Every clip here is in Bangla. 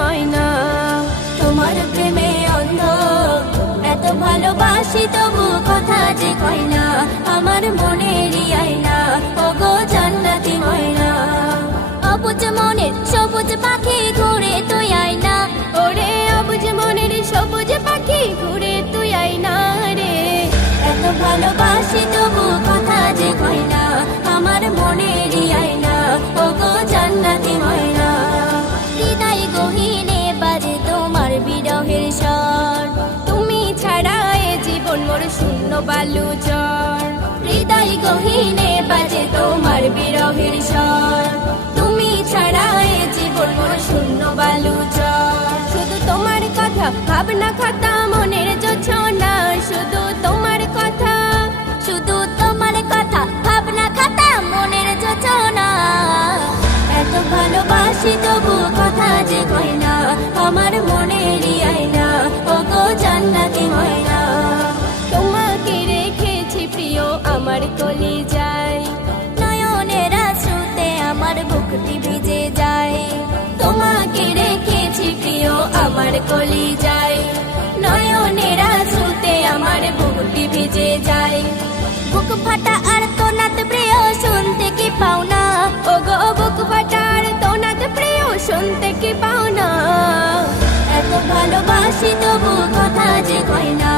ময়না। তোমার প্রেমে অন্ধ, এত ভালোবাসি তবু কথা যে কয় না, আমার মনেরই আয়না ওগো জান্নাতি ময়না। অবুঝ মনের সবুজ পাখি ঘুরে তুই আয়না, ওরে অবুঝ মনের সবুজ পাখি ঘুরে তুই আয়না রে। এত ভালোবাসি তবু কথা যে কয় না, আমার মনেরই আয়না ওগো জান্নাতি ময়না। হৃদয় গহীনে বাজে তোমার বিরহের স্বর, তুমি ছাড়া এ জীবন মোর শূন্য বালু চর। হৃদয় গহীনে বাজে তোমার বিরহের স্বর, তুমি ছাড়া এ জীবন মোর শূন্য বালু চর। শুধু তোমার কথা ভাবনা খাতা মনের জোছনা, শুধু তোমার কথা, শুধু তোমার কথা ভাবনা খাতা মনের জোছনা। এত ভালোবাসি তবু কথা যে কয় না, আমার মনেরই আয়না ওগো জান্নাতি ময়না। তোমাকে রেখেছি প্রিয় আমার কলিজায়, নয়নের আঁচুতে আমার বুকটি ভিজে যায়। তোমাকে রেখেছি প্রিয় আমার কলিজায়, নয়নের আঁচুতে আমার বুকটি ভিজে যায়। বুক ফাটা আর তোনাত প্রিয় শুনতে কি পাও না, ওগো বুক ফাটা আর তোনাত প্রিয় শুনতে কি পাও না। এত ভালোবাসি তবু কথা যে কয় না,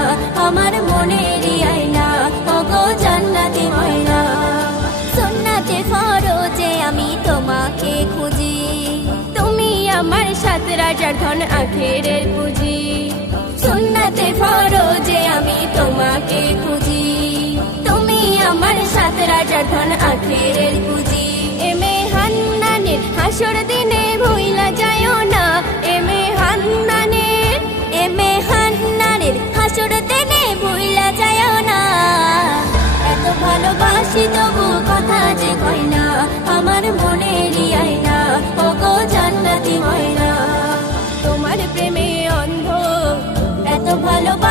আমার মনেরই আয়না ওগো জান্নাতি ময়না। সুন্নাতে ফরজে আমি তোমাকে খুঁজি, তুমি আমার সাত রাজার ধন আখেরের পুঁজি। সুন্নাতে ফরজে আমি তোমাকে খুঁজি, তুমি আমার সাত রাজার ধন আখেরের পুঁজি। এমে হান্নানের হাসর দিনে ভুইলা যায়ও না, এমে হান্নানের, এমে হান্নানের হাসর দিনে ভুইলা যায়ও না। এত ভালোবাসি তবু কথা যে কয় না, আমার মনেরই আয়না ওগো জান্নাতি ময়না। তোমার প্রেমে অন্ধ, এত ভালোবাসি